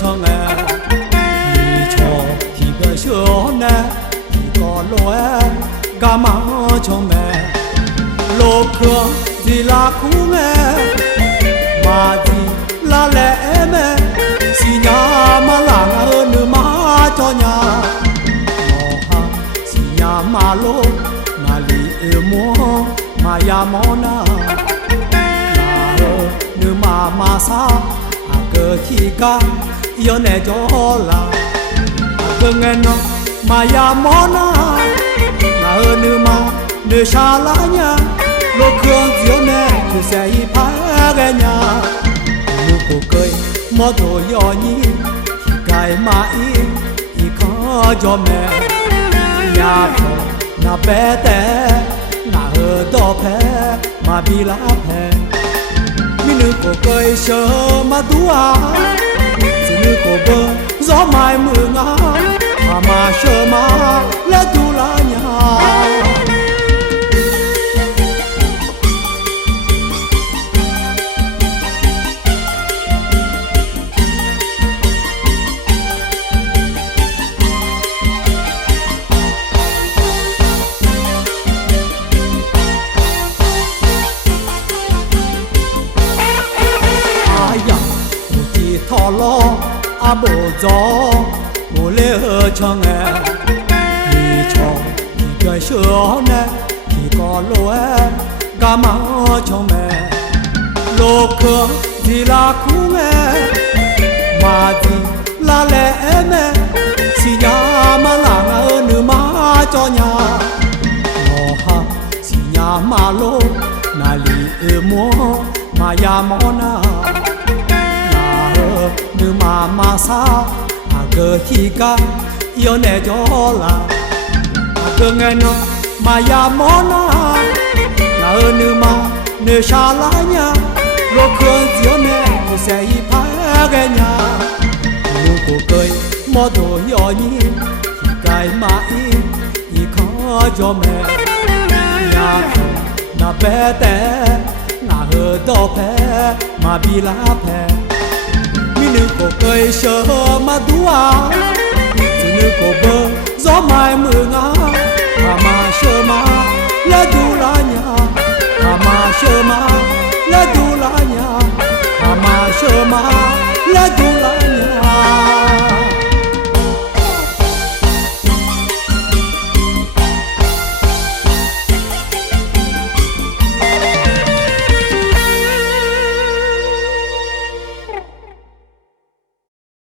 cho nghe mi cho thì cái số nè thì có lối cả má cho mẹ lô khương thì là cú nghe mà thì là lẽ mẹ xì nhà mà là hơn má cho nhà mò ha xì nhà mà lô mà lì mua mà ya mona nữ mà sa cơ chi ca yêu nè cho là cơ nghe nó mà ya mona là nữ mà nữ sa lá nha lô khương diêu nè cứ sẽ y phá ghé nhà nữ cô cười mò đồ yo nhi thì cái mà y khó cho mẹ nhà phò na bé té na hơ đỏ phé mà bị lá phé mi nữ cô cười sơ mà tua chỉ nữ cô bơ gió mai mưa ngã mà sơ mà lẽ tu lá nhà thọ lo à bộ gió bộ lê hơ cho nghe đi cho đi cái sữa nè thì có lô em cả má cho mẹ lô khương thì là cú nghe mà thì là lẽ mẹ xì nhà mà là nữ má cho nhà lò ha xì nhà mà lô na lì mua mà ya mona nữ mà sa cơ chi ca yêu nè cho là cơ nghe nó mà ya mona là nữ mà nữ sa lá nha lô khương diêu nè cô sẽ y phá ghé nhà nữ cô cười mò đồ yo nhi thì cái mà y khó cho mẹ nhà na bé té na hơ đỏ phé mà bị lá phé nữ cô cười sơ mà tua chỉ nữ cô bơ gió mai mưa ngã mà sơ mà lẽ tu lá nhà mà sơ mà